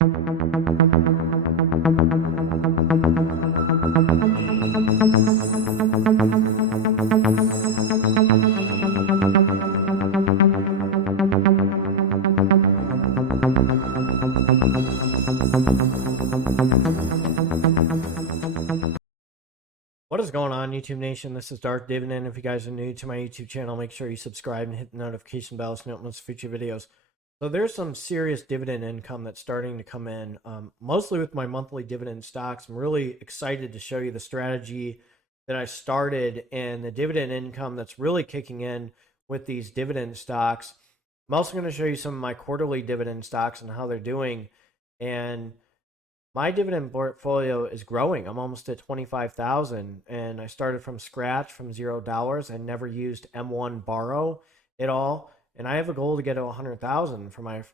What is going on, YouTube Nation? This is Darth Dividend. If you guys are new to my YouTube channel, make sure you subscribe and hit the notification bell so you don't miss future videos. So there's some serious dividend income that's starting to come in, mostly with my monthly dividend stocks. I'm really excited to show you the strategy that I started and the dividend income that's really kicking in with these dividend stocks. I'm also going to show you some of my quarterly dividend stocks and how they're doing. And my dividend portfolio is growing. I'm almost at 25,000, and I started from scratch from $0. I never used M1 borrow at all, and I have a goal to get to 100,000 for my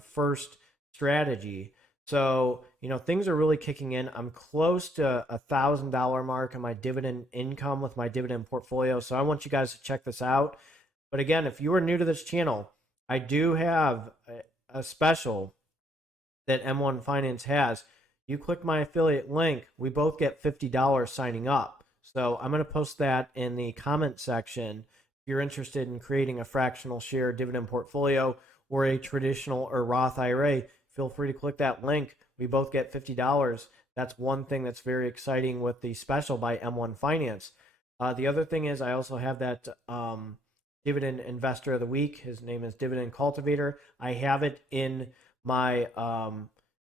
first strategy. So, things are really kicking in. I'm close to $1,000 mark on my dividend income with my dividend portfolio. So I want you guys to check this out. But again, if you are new to this channel, I do have a special that M1 Finance has. You click my affiliate link, we both get $50 signing up. So I'm going to post that in the comment section. If you're interested in creating a fractional share dividend portfolio or a traditional or Roth IRA, feel free to click that link. We both get $50. That's one thing that's very exciting with the special by M1 Finance. The other thing is I also have that Dividend Investor of the Week. His name is Dividend Cultivator. I have it in my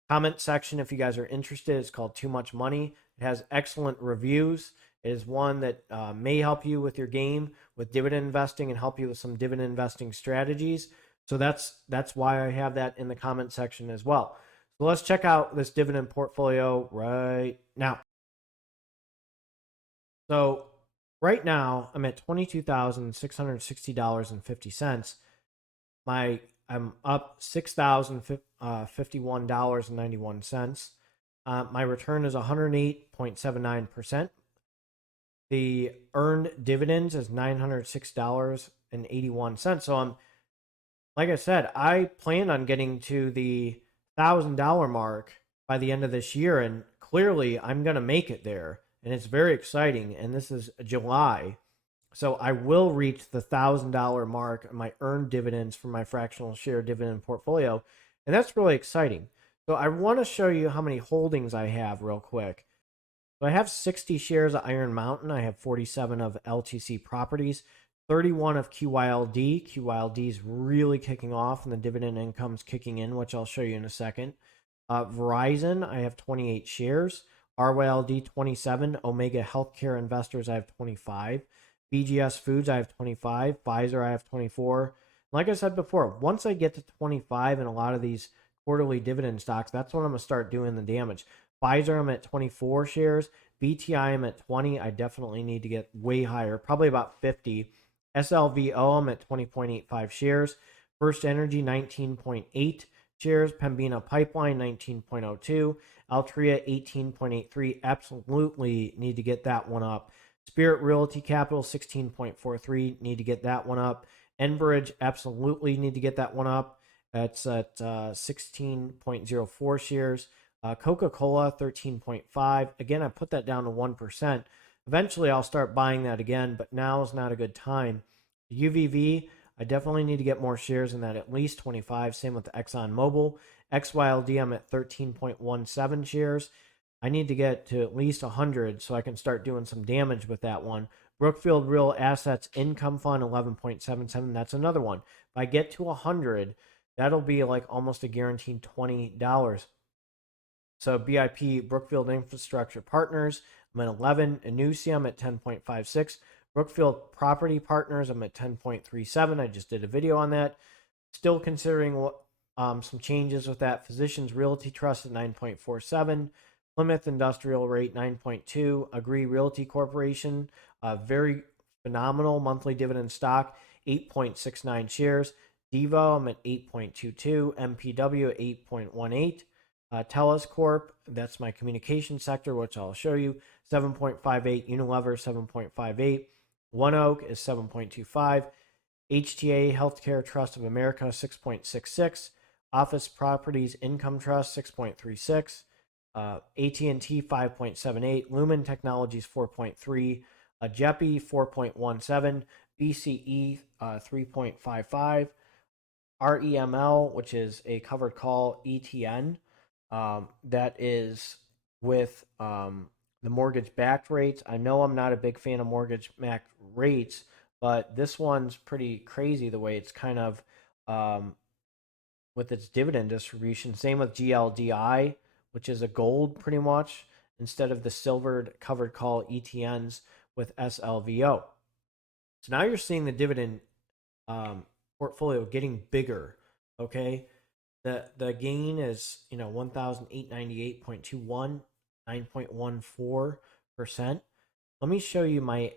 comment section if you guys are interested. It's called Too Much Money. It has excellent reviews. It is one that may help you with your game with dividend investing and help you with some dividend investing strategies. So that's why I have that in the comment section as well. So let's check out this dividend portfolio right now. So right now I'm at $22,660.50. I'm up $6,051.91. My return is 108.79%. The earned dividends is $906.81. So like I said, I plan on getting to the $1,000 mark by the end of this year, and clearly I'm going to make it there, and it's very exciting. And this is July. So I will reach the $1,000 mark on my earned dividends for my fractional share dividend portfolio. And that's really exciting. So I want to show you how many holdings I have real quick. So I have 60 shares of Iron Mountain. I have 47 of LTC Properties, 31 of QYLD. QYLD is really kicking off and the dividend income's kicking in, which I'll show you in a second. Verizon, I have 28 shares. RYLD, 27. Omega Healthcare Investors, I have 25. BGS Foods, I have 25. Pfizer, I have 24. Like I said before, once I get to 25 in a lot of these quarterly dividend stocks, that's when I'm going to start doing the damage. Pfizer, I'm at 24 shares. BTI, I'm at 20. I definitely need to get way higher, probably about 50. SLVO, I'm at 20.85 shares. First Energy, 19.8 shares. Pembina Pipeline, 19.02. Altria, 18.83. Absolutely need to get that one up. Spirit Realty Capital, 16.43. Need to get that one up. Enbridge, absolutely need to get that one up. That's at 16.04 shares. Coca-Cola, 13.5. Again, I put that down to 1%. Eventually, I'll start buying that again, but now is not a good time. UVV, I definitely need to get more shares in that, at least 25. Same with Exxon Mobil. XYLD, I'm at 13.17 shares. I need to get to at least 100 so I can start doing some damage with that one. Brookfield Real Assets Income Fund, 11.77. That's another one. If I get to 100, that'll be like almost a guaranteed $20. So BIP, Brookfield Infrastructure Partners, I'm at 11. Anusia, I'm at 10.56. Brookfield Property Partners, I'm at 10.37. I just did a video on that. Still considering some changes with that. Physicians Realty Trust at 9.47. Plymouth Industrial Rate 9.2. Agree Realty Corporation, very phenomenal monthly dividend stock, 8.69 shares. Devo, I'm at 8.22. MPW, 8.18. Telus Corp, that's my communication sector, which I'll show you, 7.58. Unilever, 7.58. One Oak is 7.25. HTA Healthcare Trust of America, 6.66. Office Properties Income Trust 6.36, AT&T 5.78, Lumen Technologies 4.3, Abbvie 4.17, BCE 3.55, REML, which is a covered call ETN, that is with the mortgage backed rates. I know I'm not a big fan of mortgage backed rates, but this one's pretty crazy the way it's kind of with its dividend distribution. Same with GLDI, which is a gold pretty much, instead of the silvered covered call ETNs with SLVO. So now you're seeing the dividend portfolio getting bigger. Okay, the gain is 1,898.21, 9.14%. Let me show you my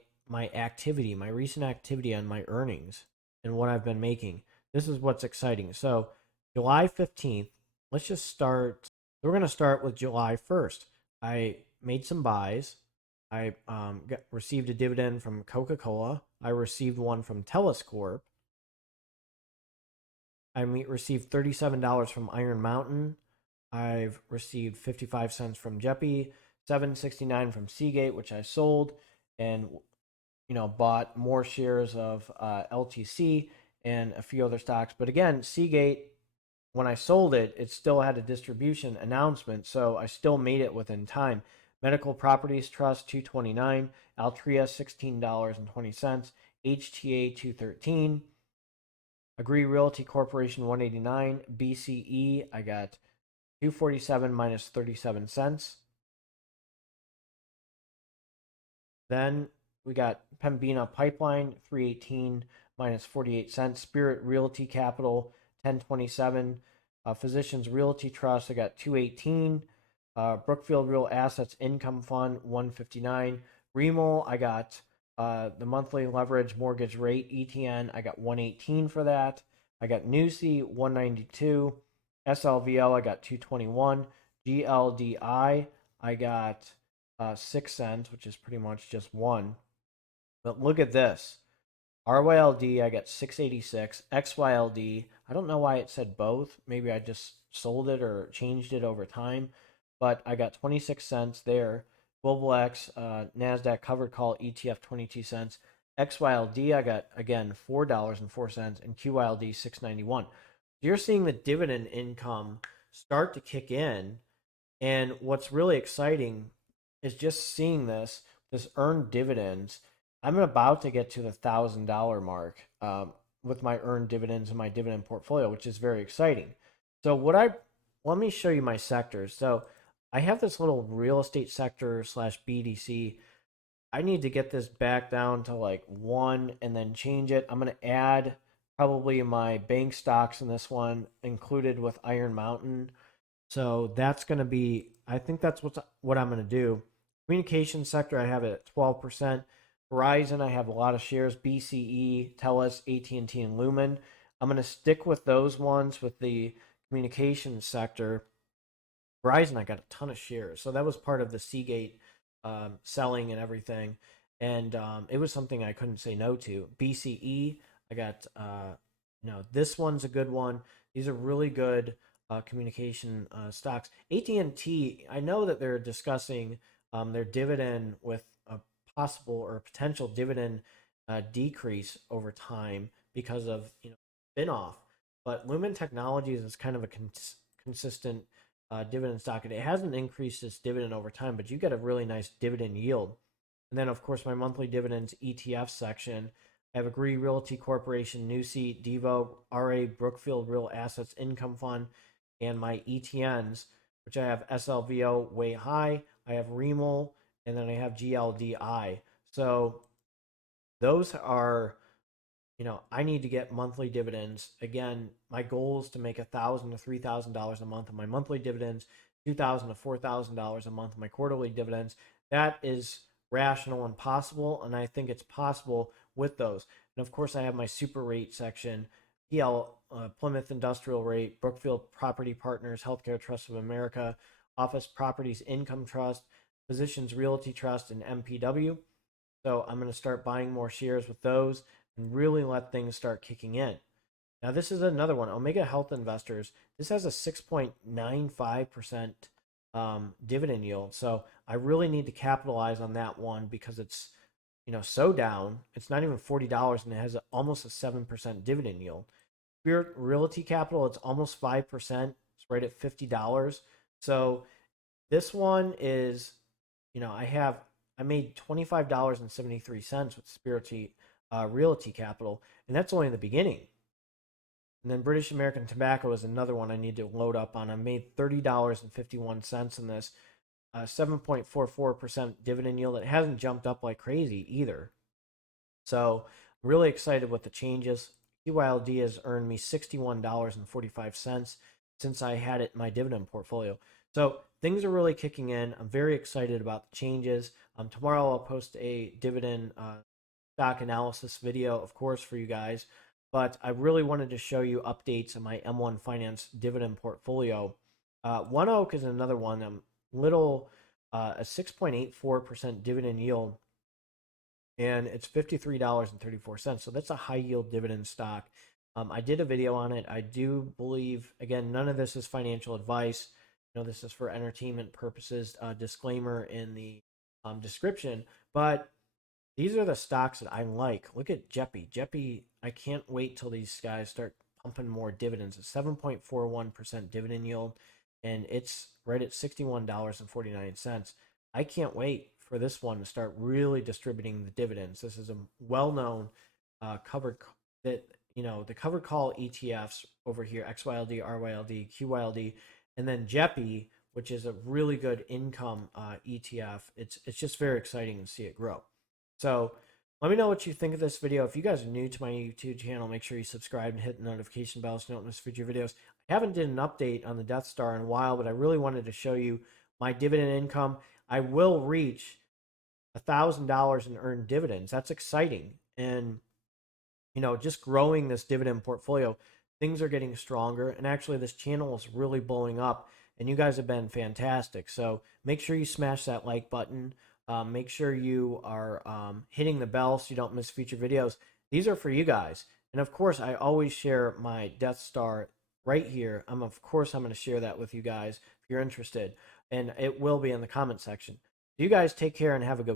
activity, my recent activity on my earnings and what I've been making. This is what's exciting. So July 15th, let's just start. We're going to start with July 1st. I made some buys. I received a dividend from Coca-Cola. I received one from Telus Corp. I received $37 from Iron Mountain. I've received 55 cents from Jeppy, $7.69 from Seagate, which I sold, and bought more shares of LTC and a few other stocks. But again, Seagate, when I sold it, it still had a distribution announcement, so I still made it within time. Medical Properties Trust 229, Altria $16.20, HTA 213, Agree Realty Corporation 189, BCE I got 247 minus 37 cents. Then we got Pembina Pipeline 318 minus 48 cents, Spirit Realty Capital 1027, Physicians Realty Trust I got 218, Brookfield Real Assets Income Fund 159, Remel I got the monthly leverage mortgage rate ETN I got 118 for that. I got NUSI 192, SLVL I got 221, GLDI I got 6 cents, which is pretty much just one. But look at this. RYLD I got 686, XYLD I don't know why it said both. Maybe I just sold it or changed it over time, but I got 26 cents there. Global X, NASDAQ covered call ETF 22 cents. XYLD I got again $4.04, and QYLD 691. You're seeing the dividend income start to kick in, and what's really exciting is just seeing this earned dividends. I'm about to get to the $1,000 mark with my earned dividends in my dividend portfolio, which is very exciting. So let me show you my sectors. So I have this little real estate sector slash BDC. I need to get this back down to like 1 and then change it. I'm going to add probably my bank stocks in this one included with Iron Mountain. So that's going to be, I think that's what I'm going to do. Communication sector, I have it at 12%. Verizon, I have a lot of shares. BCE, TELUS, AT&T, and Lumen. I'm going to stick with those ones with the communications sector. Verizon, I got a ton of shares. So that was part of the Seagate selling and everything. And it was something I couldn't say no to. BCE, I got, this one's a good one. These are really good communication stocks. AT&T, I know that they're discussing their dividend with a possible or potential dividend decrease over time because of spin-off. But Lumen Technologies is kind of a consistent dividend stock, and it hasn't increased its dividend over time, but you get a really nice dividend yield. And then, of course, my monthly dividends ETF section. I have Agree Realty Corporation, NUSI, Devo, RA, Brookfield Real Assets Income Fund, and my ETNs, which I have SLVO way high. I have Remel, and then I have GLDI. So those are, I need to get monthly dividends. Again, my goal is to make $1,000 to $3,000 a month on my monthly dividends, $2,000 to $4,000 a month on my quarterly dividends. That is rational and possible, and I think it's possible with those. And of course, I have my super rate section, PL, Plymouth Industrial Rate, Brookfield Property Partners, Healthcare Trust of America, Office Properties Income Trust, Physicians Realty Trust, and MPW. So I'm going to start buying more shares with those and really let things start kicking in. Now, this is another one, Omega Health Investors. This has a 6.95% dividend yield. So I really need to capitalize on that one because it's, so down. It's not even $40 and it has almost a 7% dividend yield. Spirit Realty Capital, it's almost 5%. It's right at $50. So this one is, I made $25.73 with Spirit Realty Capital, and that's only the beginning. And then British American Tobacco is another one I need to load up on. I made $30.51 in this, 7.44% dividend yield. It hasn't jumped up like crazy either. So I'm really excited with the changes. QYLD has earned me $61.45 since I had it in my dividend portfolio. So things are really kicking in. I'm very excited about the changes. Tomorrow I'll post a dividend stock analysis video, of course, for you guys. But I really wanted to show you updates on my M1 Finance dividend portfolio. One Oak is another one. A 6.84% dividend yield, and it's $53.34. So that's a high yield dividend stock. I did a video on it. I do believe, again, none of this is financial advice. This is for entertainment purposes. Disclaimer in the description. But these are the stocks that I like. Look at Abbvie. Abbvie, I can't wait till these guys start pumping more dividends. A 7.41% dividend yield, and it's right at $61.49. I can't wait for this one to start really distributing the dividends. This is a well-known covered that the covered call ETFs over here: XYLD, RYLD, QYLD, and then Abbvie, which is a really good income ETF. It's just very exciting to see it grow. So let me know what you think of this video. If you guys are new to my YouTube channel, make sure you subscribe and hit the notification bell so you don't miss future videos. I haven't did an update on the Death Star in a while, but I really wanted to show you my dividend income. I will reach $1,000 in earned dividends. That's exciting. And, just growing this dividend portfolio, things are getting stronger. And actually, this channel is really blowing up. And you guys have been fantastic. So make sure you smash that like button. Make sure you are hitting the bell so you don't miss future videos. These are for you guys. And of course, I always share my Death Star right here. I'm going to share that with you guys if you're interested. And it will be in the comment section. You guys take care and have a good